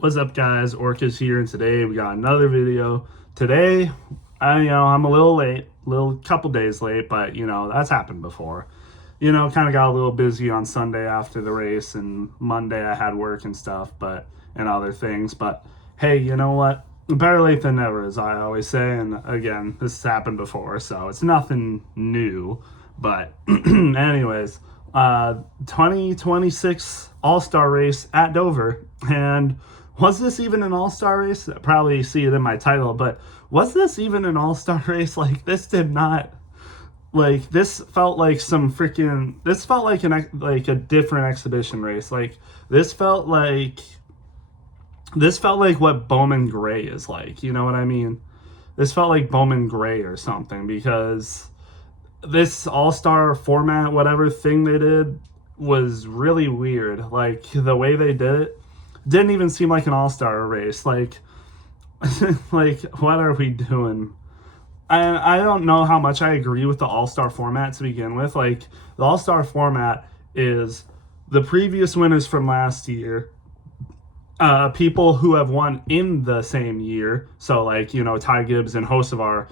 What's up, guys? Orcus here, and today we got another video. Today, I'm a little late, little couple days late, but that's happened before. Kind of got a little busy on Sunday after the race, and Monday I had work and stuff, and other things. But hey, you know what? Better late than never, as I always say. And again, this has happened before, so it's nothing new. But anyways, 2026 All-Star race at Dover, and was this even an all-star race? Probably see it in my title, but was this even an all-star race? Like, this did not, like, this felt like this felt like a different exhibition race. Like, this felt like what Bowman Gray is like, you know what I mean? This felt like Bowman Gray or something, because this all-star format, whatever thing they did, was really weird. Like, the way they did it didn't even seem like an all-star race. Like, like, what are we doing? And I don't know how much I agree with the all-star format to begin with. Like, the all-star format is the previous winners from last year, people who have won in the same year. So, like, Ty Gibbs and Hocevar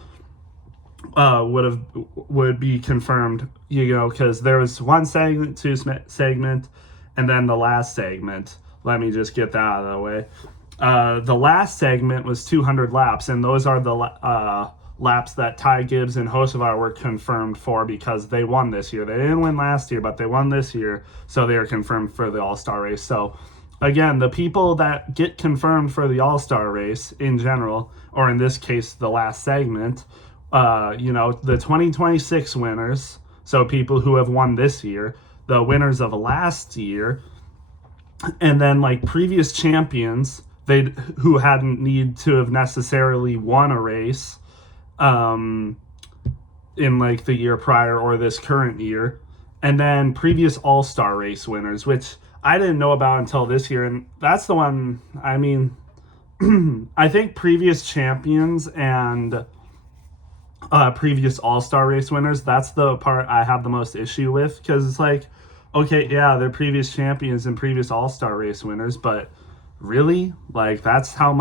would be confirmed, because there was one segment, two segment, and then the last segment. Let me just get that out of the way. The last segment was 200 laps, and those are the laps that Ty Gibbs and Hocevar were confirmed for, because they won this year. They didn't win last year, but they won this year, so they are confirmed for the All-Star race. So, again, the people that get confirmed for the All-Star race in general, or in this case, the last segment, the 2026 winners, so people who have won this year, the winners of last year, and then, like, previous champions who hadn't need to have necessarily won a race in, like, the year prior or this current year, and then previous all-star race winners, which I didn't know about until this year. And that's the one, I mean, I think previous champions and previous all-star race winners, that's the part I have the most issue with, because it's like, okay, yeah, they're previous champions and previous all-star race winners, but really, like, that's how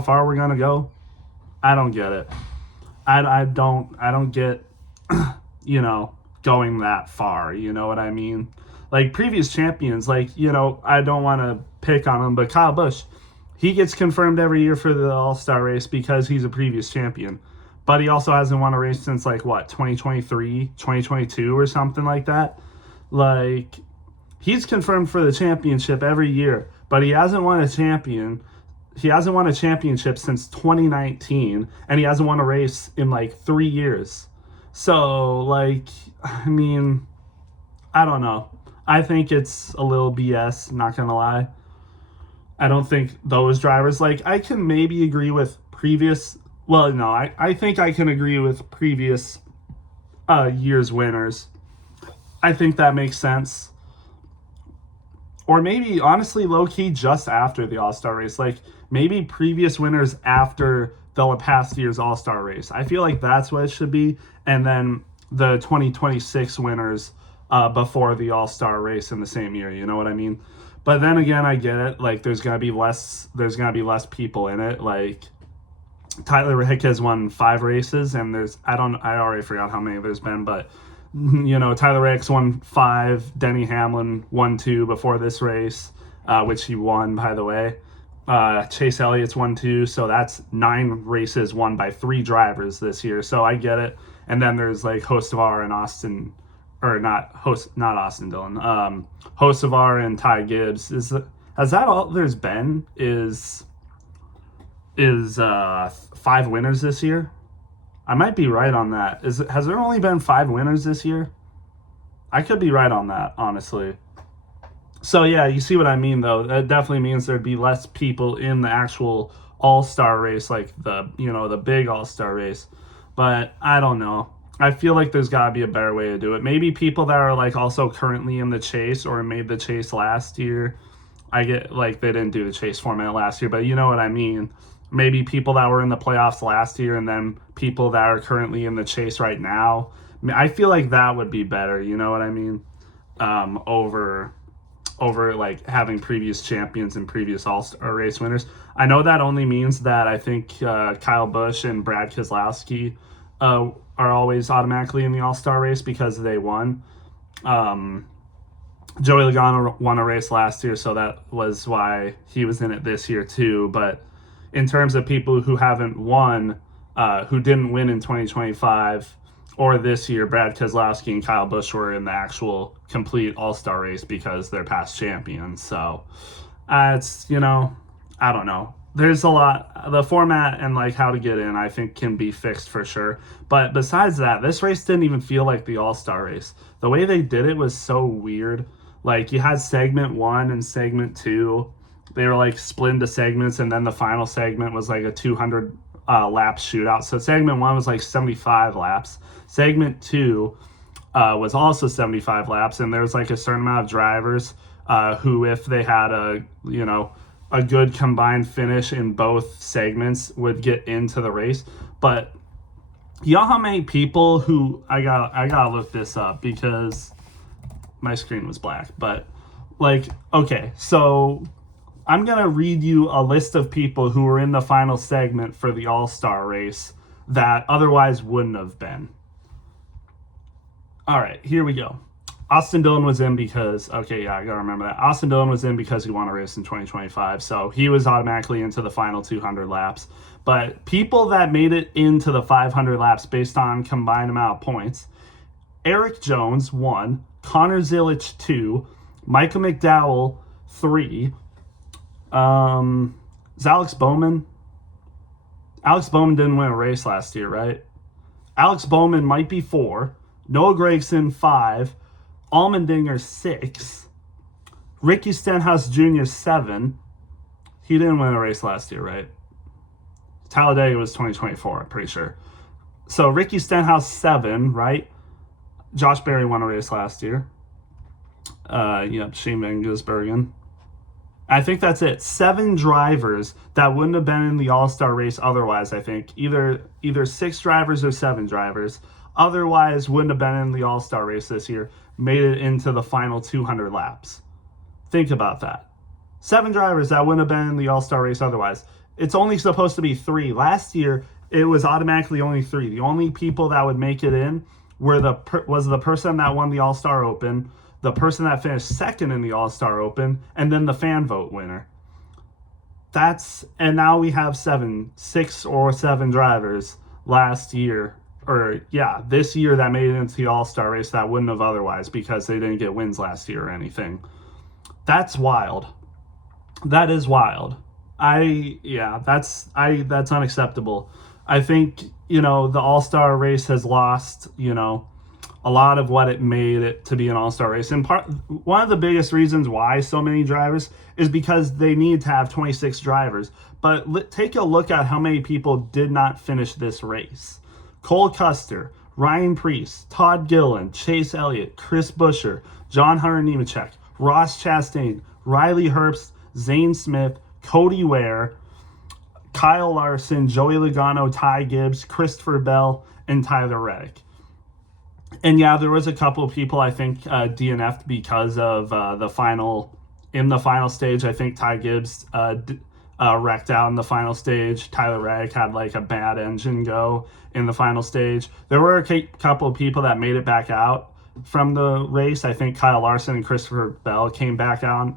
far we're gonna go? I don't get it. I don't get going that far, you know what I mean? Like, previous champions, like, I don't want to pick on him, but Kyle Busch, he gets confirmed every year for the all-star race because he's a previous champion, but he also hasn't won a race since, like, what, 2023, 2022 or something like that. Like, he's confirmed for the championship every year, but he hasn't won a championship since 2019, and he hasn't won a race in, like, 3 years. So, like, I mean, I don't know. I think it's a little BS, not gonna lie. I don't think those drivers, like, I can maybe agree with previous, well, no, I think I can agree with previous year's winners. I think that makes sense. Or maybe, honestly, low-key, just after the All-Star race. Like, maybe previous winners after the past year's All-Star race. I feel like that's what it should be. And then the 2026 winners before the All-Star race in the same year. You know what I mean? But then again, I get it. Like, there's gonna be less people in it. Like, Tyler Hick has won 5 races, and I already forgot how many there's been, but Tyler Reddick's won 5. Denny Hamlin won 2 before this race, which he won, by the way. Chase Elliott's won 2, so that's 9 races won by 3 drivers this year. So I get it. And then there's, like, Hocevar and Austin, or not Austin Dillon. Hocevar and Ty Gibbs. Has that all there's been? Is 5 winners this year? I might be right on that. Has there only been 5 winners this year? I could be right on that, honestly. So, yeah, you see what I mean, though. That definitely means there'd be less people in the actual all-star race, like the big all-star race. But I don't know. I feel like there's got to be a better way to do it. Maybe people that are, like, also currently in the chase or made the chase last year. I get, like, they didn't do the chase format last year, but you know what I mean. Maybe people that were in the playoffs last year, and then people that are currently in the chase right now. I feel like that would be better, you know what I mean? Over over like having previous champions and previous All-Star race winners. I know that only means that I think Kyle Busch and Brad Keselowski are always automatically in the All-Star race because they won. Joey Logano won a race last year, so that was why he was in it this year too. But in terms of people who haven't won, who didn't win in 2025 or this year, Brad Keselowski and Kyle Busch were in the actual complete All-Star race because they're past champions. So it's, I don't know. There's a lot. The format and like how to get in, I think, can be fixed for sure. But besides that, this race didn't even feel like the All-Star race. The way they did it was so weird. Like, you had segment 1 and segment 2. They were like split into segments, and then the final segment was like a 200 lap shootout. So segment 1 was like 75 laps. Segment 2 was also 75 laps, and there was like a certain amount of drivers who, if they had a good combined finish in both segments, would get into the race. But you know how many people who I gotta look this up because my screen was black. But like, okay, so I'm gonna read you a list of people who were in the final segment for the All-Star race that otherwise wouldn't have been. All right, here we go. Austin Dillon was in because, okay, yeah, I gotta remember that. Austin Dillon was in because he won a race in 2025, so he was automatically into the final 200 laps. But people that made it into the 500 laps based on combined amount of points: Eric Jones, 1, Connor Zilisch, 2, Michael McDowell, 3, is Alex Bowman? Alex Bowman didn't win a race last year, right? Alex Bowman might be 4, Noah Gragson, 5, Allmendinger, 6, Ricky Stenhouse Jr., 7. He didn't win a race last year, right? Talladega was 2024, I'm pretty sure. So Ricky Stenhouse, 7, right? Josh Berry won a race last year. Shane Van Gisbergen. I think that's it. 7 drivers that wouldn't have been in the All-Star race otherwise, I think. Either 6 drivers or 7 drivers otherwise wouldn't have been in the All-Star race this year, made it into the final 200 laps. Think about that. 7 drivers that wouldn't have been in the All-Star race otherwise. It's only supposed to be 3. Last year, it was automatically only 3. The only people that would make it in was the person that won the All-Star Open, the person that finished second in the All-Star Open, and then the fan vote winner. And now we have 6 or 7 drivers this year that made it into the All-Star race that wouldn't have otherwise because they didn't get wins last year or anything. That's wild. That is wild. That's unacceptable. I think, the All-Star race has lost, a lot of what it made it to be an All-Star race. And one of the biggest reasons why so many drivers is because they need to have 26 drivers. But take a look at how many people did not finish this race. Cole Custer, Ryan Preece, Todd Gilliland, Chase Elliott, Chris Buescher, John Hunter Nemechek, Ross Chastain, Riley Herbst, Zane Smith, Cody Ware, Kyle Larson, Joey Logano, Ty Gibbs, Christopher Bell, and Tyler Reddick. And yeah, there was a couple of people I think DNF'd because of the final stage. I think Ty Gibbs wrecked out in the final stage. Tyler Reddick had like a bad engine go in the final stage. There were a couple of people that made it back out from the race. I think Kyle Larson and Christopher Bell came back out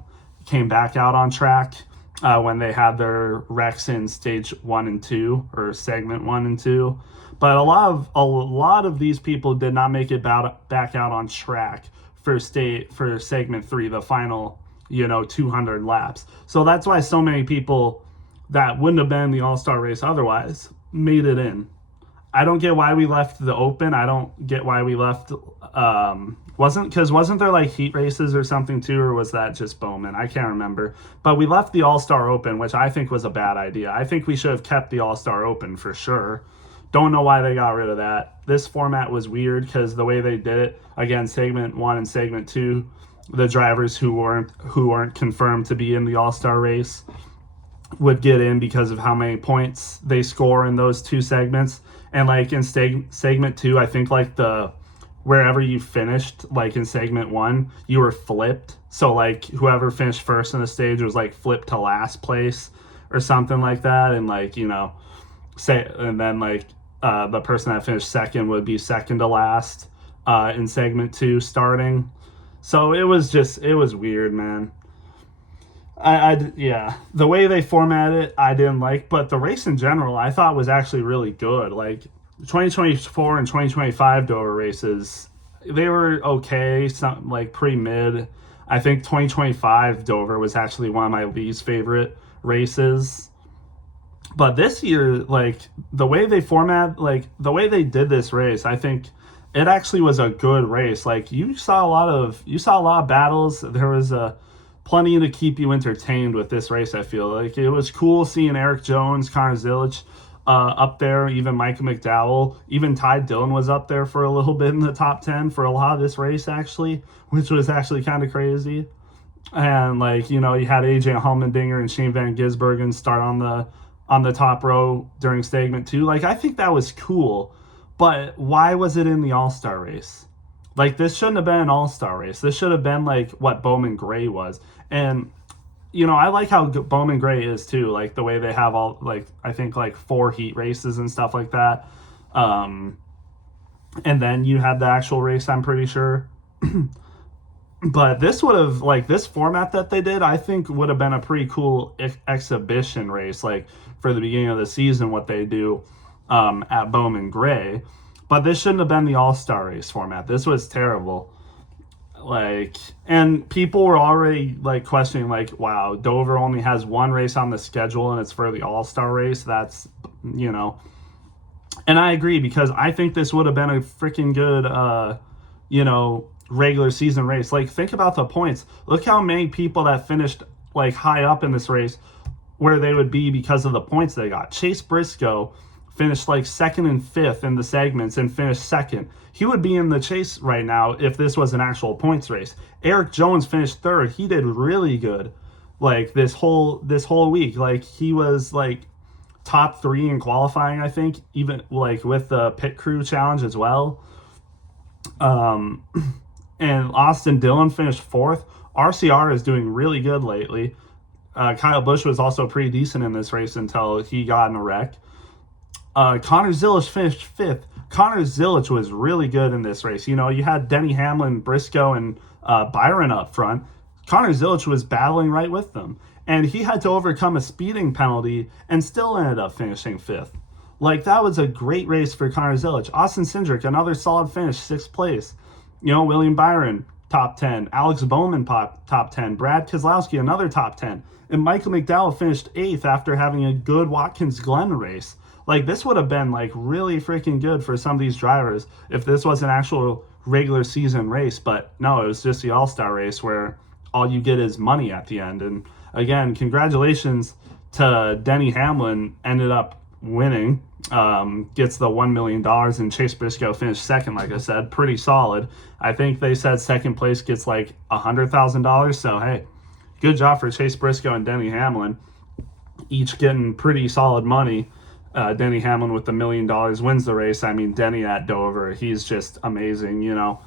on track when they had their wrecks in stage 1 and 2 or segment 1 and 2. But a lot of these people did not make it back out on track for segment 3, the final 200 laps. So that's why so many people that wouldn't have been in the All-Star race otherwise made it in. I don't get why we left the Open. I don't get why we left. Wasn't there like heat races or something too, or was that just Bowman? I can't remember. But we left the All-Star Open, which I think was a bad idea. I think we should have kept the All-Star Open for sure. Don't know why they got rid of that. This format was weird because the way they did it, again, segment 1 and segment 2, the drivers who weren't confirmed to be in the All-Star race would get in because of how many points they score in those 2 segments. And like in segment 2, I think like the wherever you finished, like in segment 1, you were flipped. So like whoever finished first in the stage was like flipped to last place or something like that, and like, you know, say, and then like the person that finished second would be second to last in segment 2 starting. So it was weird, man. Yeah, the way they format it, I didn't like, but the race in general, I thought was actually really good. Like 2024 and 2025 Dover races, they were okay, some like pretty mid. I think 2025 Dover was actually one of my least favorite races. But this year, like the way they format, like the way they did this race, I think it actually was a good race. Like you saw a lot of battles. There was a plenty to keep you entertained with this race. I feel like it was cool seeing Eric Jones, Connor Zilisch up there, even Michael McDowell, even Ty Dillon was up there for a little bit in the top 10 for a lot of this race actually, which was actually kind of crazy. And like, you know, you had AJ Allmendinger and Shane Van Gisbergen start on the top row during segment 2. Like, I think that was cool, but why was it in the All-Star race? Like, this shouldn't have been an All-Star race. This should have been like what Bowman Gray was. And you know, I like how Bowman Gray is too. Like the way they have all, like, I think like 4 heat races and stuff like that. And then you had the actual race, I'm pretty sure. But this would have, like, this format that they did, I think would have been a pretty cool exhibition race, like for the beginning of the season, what they do at Bowman Gray. But this shouldn't have been the All-Star race format. This was terrible. Like, and people were already like questioning, like, wow, Dover only has 1 race on the schedule and it's for the All-Star race. That's, you know, and I agree, because I think this would have been a freaking good, you know, regular season race. Like, think about the points. Look how many people that finished like high up in this race, where they would be because of the points they got. Chase Briscoe finished like 2nd and 5th in the segments and finished 2nd. He would be in the chase right now if this was an actual points race. Eric Jones finished 3rd. He did really good, like this whole week. Like, he was like top 3 in qualifying, I think, even like with the pit crew challenge as well. And Austin Dillon finished 4th. RCR is doing really good lately. Kyle Busch was also pretty decent in this race until he got in a wreck. Connor Zilisch finished 5th. Connor Zilisch was really good in this race. You know, you had Denny Hamlin, Briscoe, and Byron up front. Connor Zilisch was battling right with them. And he had to overcome a speeding penalty and still ended up finishing 5th. Like, that was a great race for Connor Zilisch. Austin Cindric, another solid finish, 6th place. You know, William Byron, top 10. Alex Bowman, top 10. Brad Keselowski, another top 10. And Michael McDowell finished 8th after having a good Watkins Glen race. Like, this would have been, like, really freaking good for some of these drivers if this was an actual regular season race. But no, it was just the All-Star race where all you get is money at the end. And again, congratulations to Denny Hamlin, ended up winning. Gets the $1 million, and Chase Briscoe finished 2nd, like I said, pretty solid. I think they said 2nd place gets like $100,000. So, hey, good job for Chase Briscoe and Denny Hamlin, each getting pretty solid money. Denny Hamlin with the $1 million wins the race. I mean, Denny at Dover, he's just amazing, you know.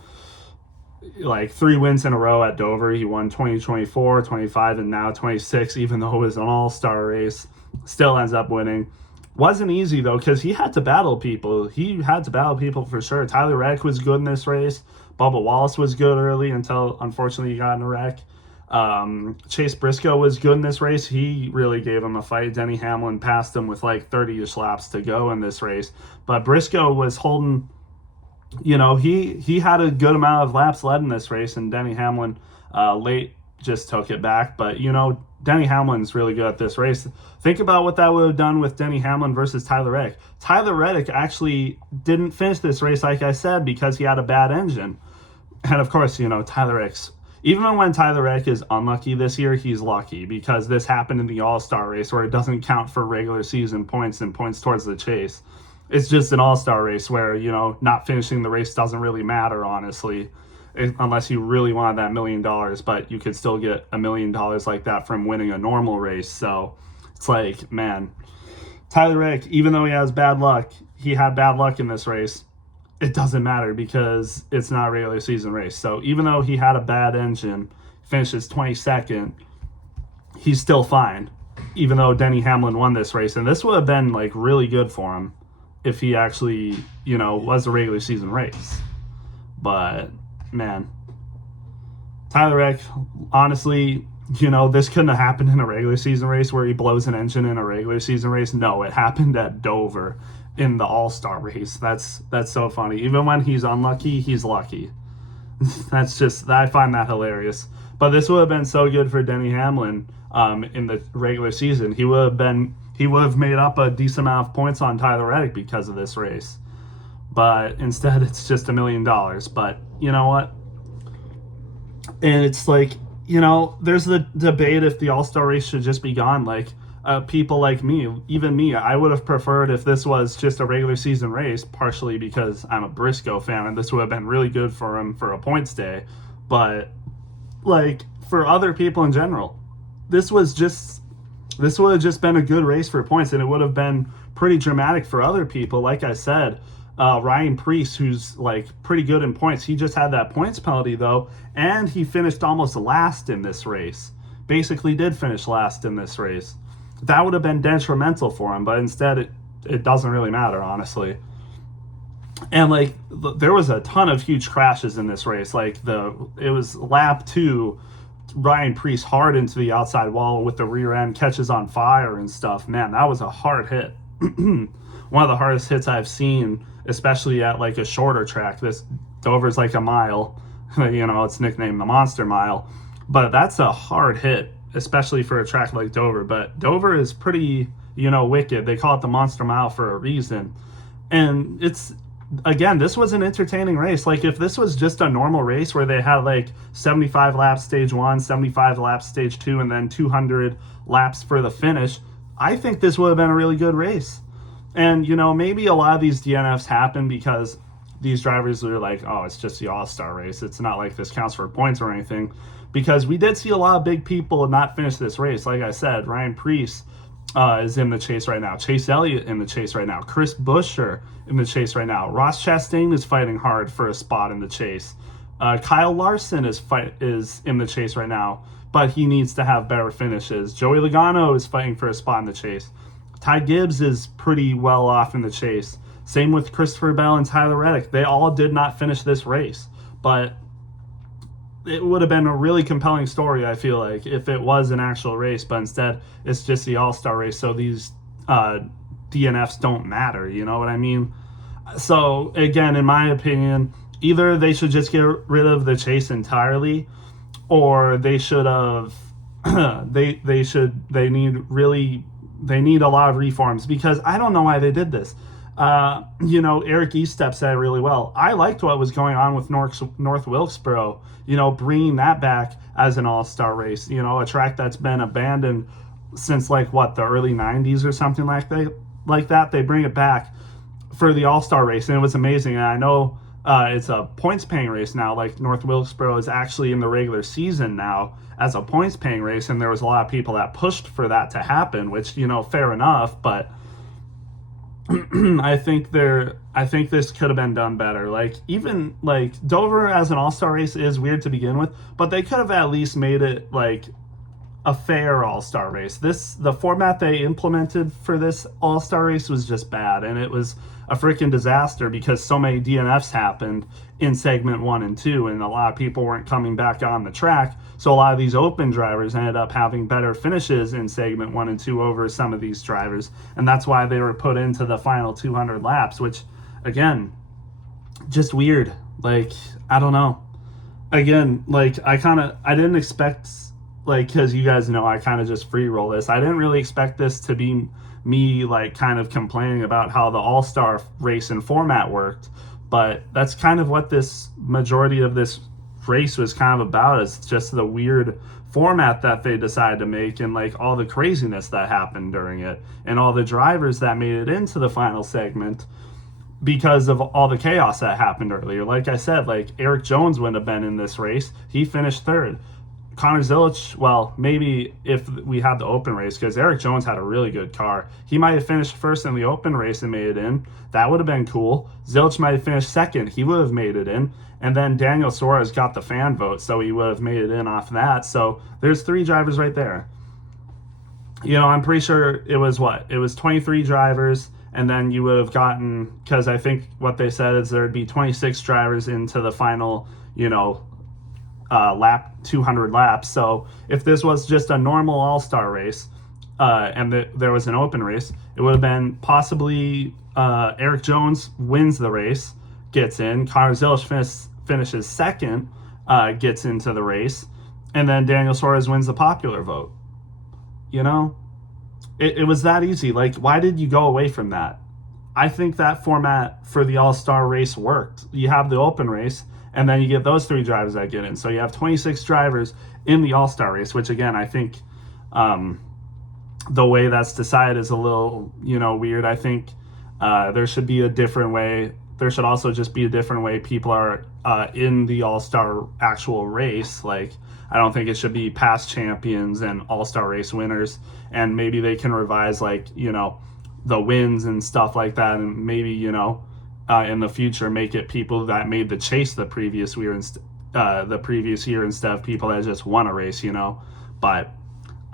Like 3 wins in a row at Dover. He won 2024, 25, and now 26, even though it was an all-star race. Still ends up winning. Wasn't easy, though, because he had to battle people. He had to battle people for sure. Tyler Reddick was good in this race. Bubba Wallace was good early until, unfortunately, he got in a wreck. Chase Briscoe was good in this race. He really gave him a fight. Denny Hamlin passed him with like 30-ish laps to go in this race. But Briscoe was holding, you know, he had a good amount of laps led in this race, and Denny Hamlin late just took it back. But, you know, Denny Hamlin's really good at this race. Think about what that would have done with Denny Hamlin versus Tyler Reddick. Tyler Reddick actually didn't finish this race, like I said, because he had a bad engine. And, of course, you know, Tyler Reddick's, even when Tyler Reddick is unlucky this year, he's lucky, because this happened in the All-Star race where it doesn't count for regular season points and points towards the chase. It's just an All-Star race where, you know, not finishing the race doesn't really matter, honestly, unless you really wanted that $1 million, but you could still get $1 million like that from winning a normal race. So it's like, man, Tyler Reddick, even though he has bad luck, he had bad luck in this race. it doesn't matter because it's not a regular season race. So even though he had a bad engine, finishes 22nd, he's still fine. Even though Denny Hamlin won this race, and this would have been like really good for him if he actually, was a regular season race. But man, Tyler Reddick, honestly, this couldn't have happened in a regular season race where he blows an engine in a regular season race. No, it happened at Dover in the All-Star race. That's so funny. Even when he's unlucky, he's lucky. I find that hilarious. But this would have been so good for Denny Hamlin in the regular season. He would have made up a decent amount of points on Tyler Reddick because of this race. But instead, it's just $1 million. But you know what? And it's like, there's the debate if the All-Star race should just be gone. Like, people like me, even me, I would have preferred if this was just a regular season race, partially because I'm a Briscoe fan, and this would have been really good for him for a points day. But, like, for other people in general, this would have just been a good race for points, and it would have been pretty dramatic for other people. Like I said, Ryan Preece, who's like pretty good in points, he just had that points penalty though, and he finished almost last in this race. Basically did finish last in this race. That would have been detrimental for him, but instead it doesn't really matter, honestly. And like there was a ton of huge crashes in this race. Like it was lap 2, Ryan Preece hard into the outside wall with the rear end, catches on fire and stuff. Man, that was a hard hit. One of the hardest hits I've seen, especially at like a shorter track. This Dover's like a mile, it's nicknamed the Monster Mile, but that's a hard hit, especially for a track like Dover. But Dover is pretty, wicked. They call it the Monster Mile for a reason. And again, this was an entertaining race. Like if this was just a normal race where they had like 75 laps stage 1, 75 laps stage 2, and then 200 laps for the finish, I think this would have been a really good race. And, maybe a lot of these DNFs happen because these drivers are like, oh, it's just the All-Star race. It's not like this counts for points or anything. Because we did see a lot of big people not finish this race. Like I said, Ryan Preece is in the chase right now. Chase Elliott in the chase right now. Chris Buescher in the chase right now. Ross Chastain is fighting hard for a spot in the chase. Kyle Larson is in the chase right now, but he needs to have better finishes. Joey Logano is fighting for a spot in the chase. Ty Gibbs is pretty well off in the chase. Same with Christopher Bell and Tyler Reddick. They all did not finish this race, but it would have been a really compelling story, I feel like, if it was an actual race, but instead it's just the All-Star race, so these DNFs don't matter, you know what I mean? So, again, in my opinion, either they should just get rid of the chase entirely, or they should have, they need a lot of reforms, because I don't know why they did this. Eric Estep said it really well. I liked what was going on with North Wilkesboro, bringing that back as an all-star race, a track that's been abandoned since the early 90s or something like that. They bring it back for the all-star race, and it was amazing. And I know it's a points-paying race now. Like North Wilkesboro is actually in the regular season now as a points-paying race, and there was a lot of people that pushed for that to happen, which, fair enough, but I think this could have been done better. Even Dover as an all-star race is weird to begin with, but they could have at least made it a fair all-star race. The format they implemented for this all-star race was just bad, and it was a freaking disaster because so many DNFs happened in segment 1 and 2, and a lot of people weren't coming back on the track. So a lot of these open drivers ended up having better finishes in segment 1 and 2 over some of these drivers, and that's why they were put into the final 200 laps, which, again, just weird. I don't know. Again, I didn't expect, because you guys know I kind of just free roll this. I didn't really expect this to be me, kind of complaining about how the all-star race and format worked, but that's kind of what this majority of this race was kind of about. Is just the weird format that they decided to make, and all the craziness that happened during it, and all the drivers that made it into the final segment because of all the chaos that happened earlier. Like I said, Eric Jones wouldn't have been in this race. He finished third. Connor Zilisch, well, maybe if we had the open race, because Eric Jones had a really good car. He might have finished first in the open race and made it in. That would have been cool. Zilisch might have finished second. He would have made it in. And then Daniel Suarez got the fan vote, so he would have made it in off that. So there's 3 drivers right there. I'm pretty sure it was 23 drivers, and then you would have gotten, because I think what they said is there'd be 26 drivers into the final, lap 200 laps. So if this was just a normal all-star race and there was an open race, it would have been possibly Eric Jones wins the race, gets in, Connor Zilisch finishes second, gets into the race, and then Daniel Suarez wins the popular vote. It was that easy. Like, why did you go away from that? I think that format for the all-star race worked. You have the open race, and then you get those 3 drivers that get in. So you have 26 drivers in the all-star race, which, again, I think the way that's decided is a little, weird. I think there should be a different way. There should also just be a different way people are in the all-star actual race. Like, I don't think it should be past champions and all-star race winners. And maybe they can revise, the wins and stuff like that. And maybe, in the future, make it people that made the chase the previous year instead of people that just won a race, But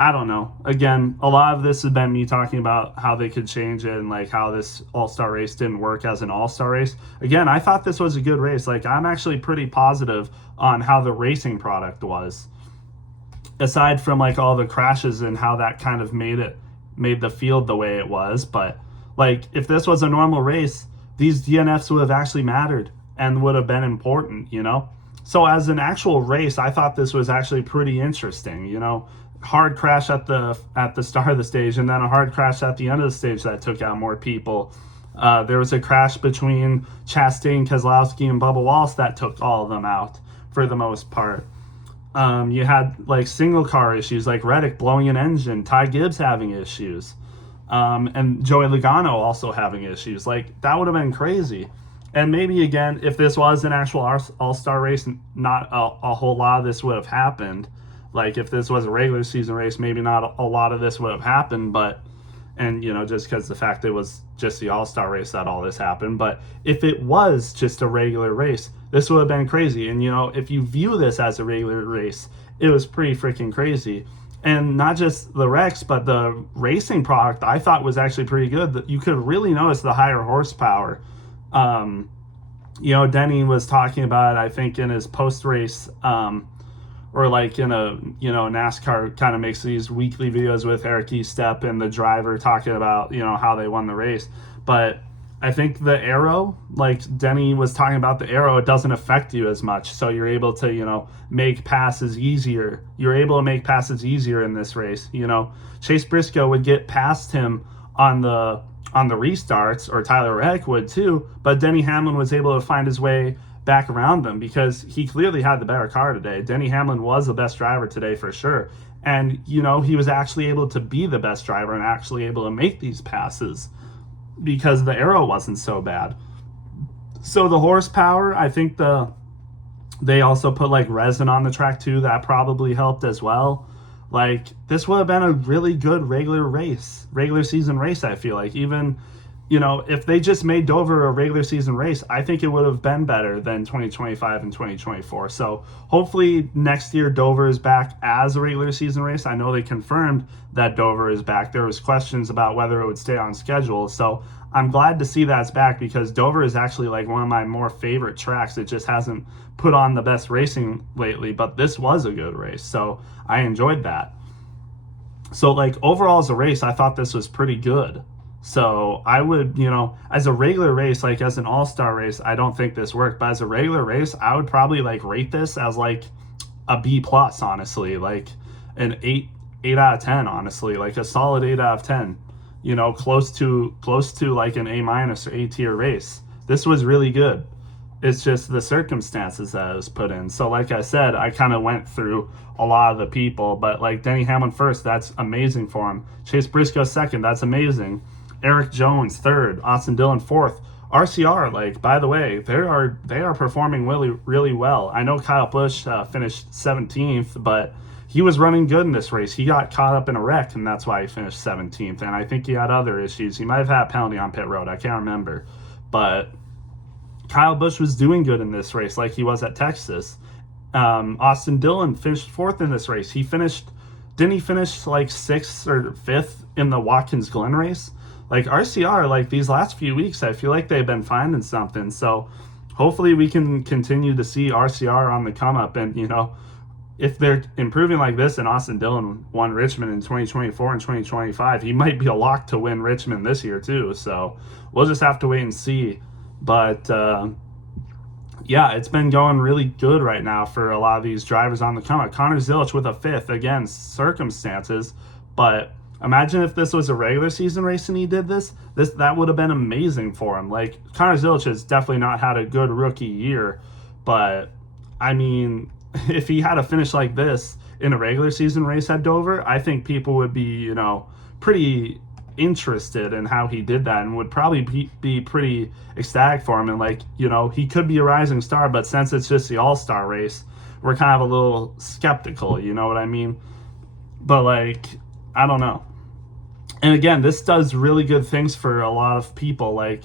I don't know. Again, a lot of this has been me talking about how they could change it and like how this all-star race didn't work as an all-star race. Again, I thought this was a good race. Like, I'm actually pretty positive on how the racing product was. Aside from like all the crashes and how that kind of made the field the way it was. But like, if this was a normal race, these DNFs would have actually mattered and would have been important, So as an actual race, I thought this was actually pretty interesting, Hard crash at the start of the stage, and then a hard crash at the end of the stage that took out more people. There was a crash between Chastain, Keselowski, and Bubba Wallace that took all of them out for the most part. You had like single car issues, like Reddick blowing an engine, Ty Gibbs having issues, and Joey Logano also having issues. Like, that would have been crazy. And maybe, again, if this was an actual all-star race, not a whole lot of this would have happened. Like, if this was a regular season race, maybe not a lot of this would have happened, just because the fact it was just the all-star race that all this happened. But if it was just a regular race, this would have been crazy. And, if you view this as a regular race, it was pretty freaking crazy. And not just the wrecks, but the racing product I thought was actually pretty good. You could really notice the higher horsepower. Denny was talking about it, I think, in his post-race, or like in a, NASCAR kind of makes these weekly videos with Eric Estep and the driver talking about, how they won the race. But I think the aero, like Denny was talking about the aero, it doesn't affect you as much. So you're able to, make passes easier. You're able to make passes easier in this race. Chase Briscoe would get past him on the restarts, or Tyler Reddick would too, but Denny Hamlin was able to find his way back around them because he clearly had the better car today. Denny Hamlin was the best driver today for sure. And, he was actually able to be the best driver and actually able to make these passes because the aero wasn't so bad. So the horsepower, I think they also put like resin on the track too. That probably helped as well. Like, this would have been a really good regular season race, I feel like. Even, if they just made Dover a regular season race, I think it would have been better than 2025 and 2024. So hopefully next year Dover is back as a regular season race. I know they confirmed that Dover is back. There was questions about whether it would stay on schedule. So I'm glad to see that's back because Dover is actually like one of my more favorite tracks. It just hasn't put on the best racing lately, but this was a good race. So I enjoyed that. So like overall as a race, I thought this was pretty good. So I would, as a regular race, like as an all-star race, I don't think this worked. But as a regular race, I would probably like rate this as like a B+, honestly, like an 8 out of 10, honestly, like a solid 8 out of 10, close to like an A- or A tier race. This was really good. It's just the circumstances that it was put in. So like I said, I kind of went through a lot of the people, but like Denny Hamlin first, that's amazing for him. Chase Briscoe second, that's amazing. Eric Jones third, Austin Dillon fourth, RCR, like, by the way, they are performing really, really well. I know Kyle Busch finished 17th, but he was running good in this race. He got caught up in a wreck, and that's why he finished 17th. And I think he had other issues. He might have had a penalty on pit road. I can't remember. But Kyle Busch was doing good in this race like he was at Texas. Austin Dillon finished 4th in this race. Didn't he finish like 6th or 5th in the Watkins Glen race? Like RCR, like these last few weeks, I feel like they've been finding something. So hopefully we can continue to see RCR on the come up. And, if they're improving like this, and Austin Dillon won Richmond in 2024 and 2025, he might be a lock to win Richmond this year too. So we'll just have to wait and see. But yeah, it's been going really good right now for a lot of these drivers on the come up. Connor Zilisch with a 5th, again, circumstances, but imagine if this was a regular season race and he did this that would have been amazing for him. Like, Connor Zilisch has definitely not had a good rookie year, but I mean, if he had a finish like this in a regular season race at Dover, I think people would be, pretty interested in how he did that and would probably be pretty ecstatic for him. And like, he could be a rising star, but since it's just the all-star race, we're kind of a little skeptical, you know what I mean? But like, I don't know. And again, this does really good things for a lot of people. Like,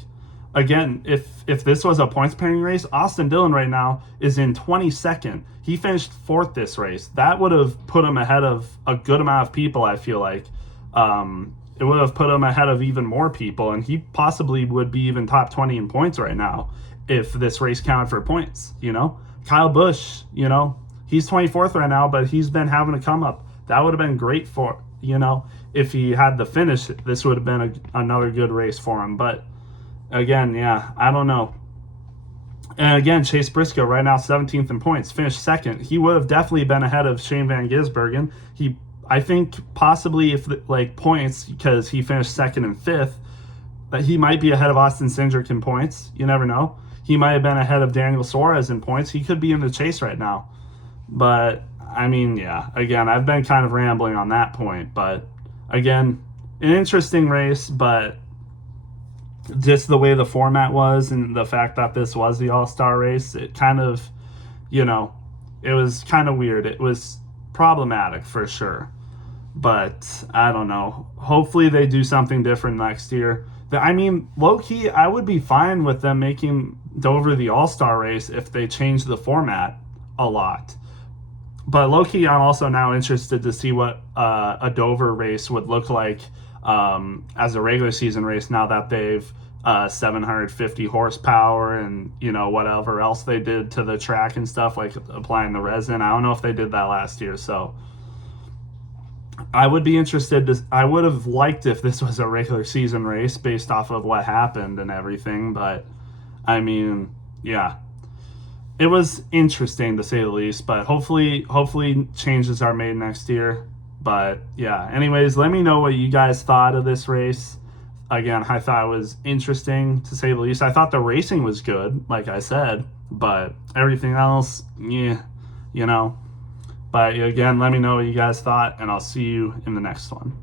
again, if this was a points pairing race, Austin Dillon right now is in 22nd. He finished 4th this race. That would have put him ahead of a good amount of people, I feel like. It would have put him ahead of even more people, and he possibly would be even top 20 in points right now if this race counted for points, Kyle Busch, he's 24th right now, but he's been having a come up. That would have been great for, if he had the finish, this would have been another good race for him. But again, yeah, I don't know. And again, Chase Briscoe right now 17th in points, finished 2nd. He would have definitely been ahead of Shane Van Gisbergen. I think possibly if like points, because he finished 2nd and 5th, that he might be ahead of Austin Cindric in points. You never know. He might have been ahead of Daniel Suarez in points. He could be in the chase right now. But I mean, yeah, again, I've been kind of rambling on that point. But again, an interesting race, but just the way the format was and the fact that this was the all-star race, it kind of, it was kind of weird. It was problematic for sure, but I don't know. Hopefully they do something different next year. I mean, low-key, I would be fine with them making Dover the all-star race if they change the format a lot. But low-key, I'm also now interested to see what a Dover race would look like as a regular season race now that they've 750 horsepower and whatever else they did to the track and stuff, like applying the resin. I don't know if they did that last year, so I would be interested I would have liked if this was a regular season race based off of what happened and everything. But I mean, yeah, it was interesting to say the least, but hopefully changes are made next year. But yeah, anyways, let me know what you guys thought of this race. Again, I thought it was interesting to say the least. I thought the racing was good, like I said, but everything else, yeah, But again, let me know what you guys thought, and I'll see you in the next one.